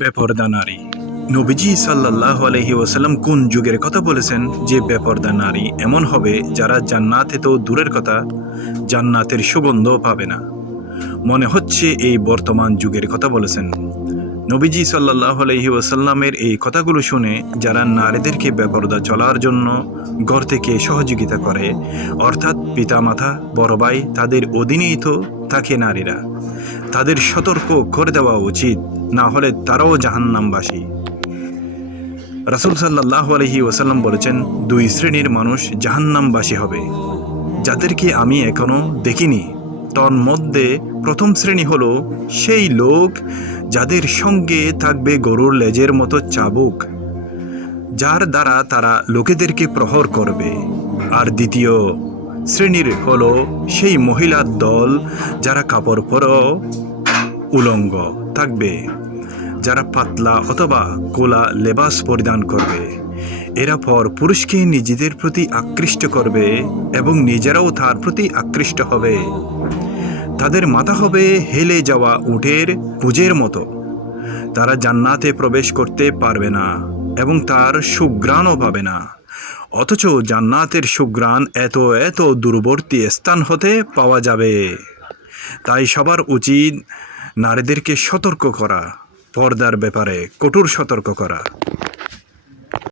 বেপরদা নারী। নবীজি সাল্লাল্লাহু আলাইহি ওয়াসাল্লাম কোন যুগের কথা বলেছেন যে বেপরদা নারী এমন হবে যারা জান্নাতে তো দূরের কথা জান্নাতের সুগন্ধও পাবে না। মনে হচ্ছে এই বর্তমান যুগের কথা বলেছেন। নবীজি সাল্লাল্লাহু আলাইহি ওয়াসাল্লামের এই কথাগুলো শুনে যারা নারীদেরকে বেপরদা চলার জন্য ঘর থেকে সহযোগিতা করে, অর্থাৎ পিতামাতা, বড় ভাই, তাদের অধীনেই তো থাকে নারীরা, তাদের সতর্ক করে দেওয়া উচিত, না হলে তারাও জাহান্নামবাসী। রাসূল সাল্লাল্লাহু আলাইহি ওয়াসাল্লাম বলেছেন, দুই শ্রেণীর মানুষ জাহান্নামবাসী হবে, যাদেরকে আমি এখনো দেখিনি। তন্মধ্যে প্রথম শ্রেণী হলো সেই লোক যাদের সঙ্গে থাকবে গরুর লেজের মতো চাবুক, যার দ্বারা তারা লোকেদেরকে প্রহর করবে। আর দ্বিতীয় শ্রেণীর হলো সেই মহিলার দল যারা কাপড় পরেও উলঙ্গ থাকবে, যারা পাতলা অথবা কোলা লেবাস পরিধান করবে। এরা পর পুরুষকে নিজেদের প্রতি আকৃষ্ট করবে এবং নিজেরাও তার প্রতি আকৃষ্ট হবে। তাদের মাথা হবে হেলে যাওয়া উটের পুঁজের মতো। তারা জান্নাতে প্রবেশ করতে পারবে না এবং তার সুঘ্রাণও পাবে না। অথচ জান্নাতের সুঘ্রাণ এত এত দূরবর্তী স্থান হতে পাওয়া যাবে। তাই সবার উচিত নারীদেরকে সতর্ক করা, পর্দার ব্যাপারে কঠোর সতর্ক করা।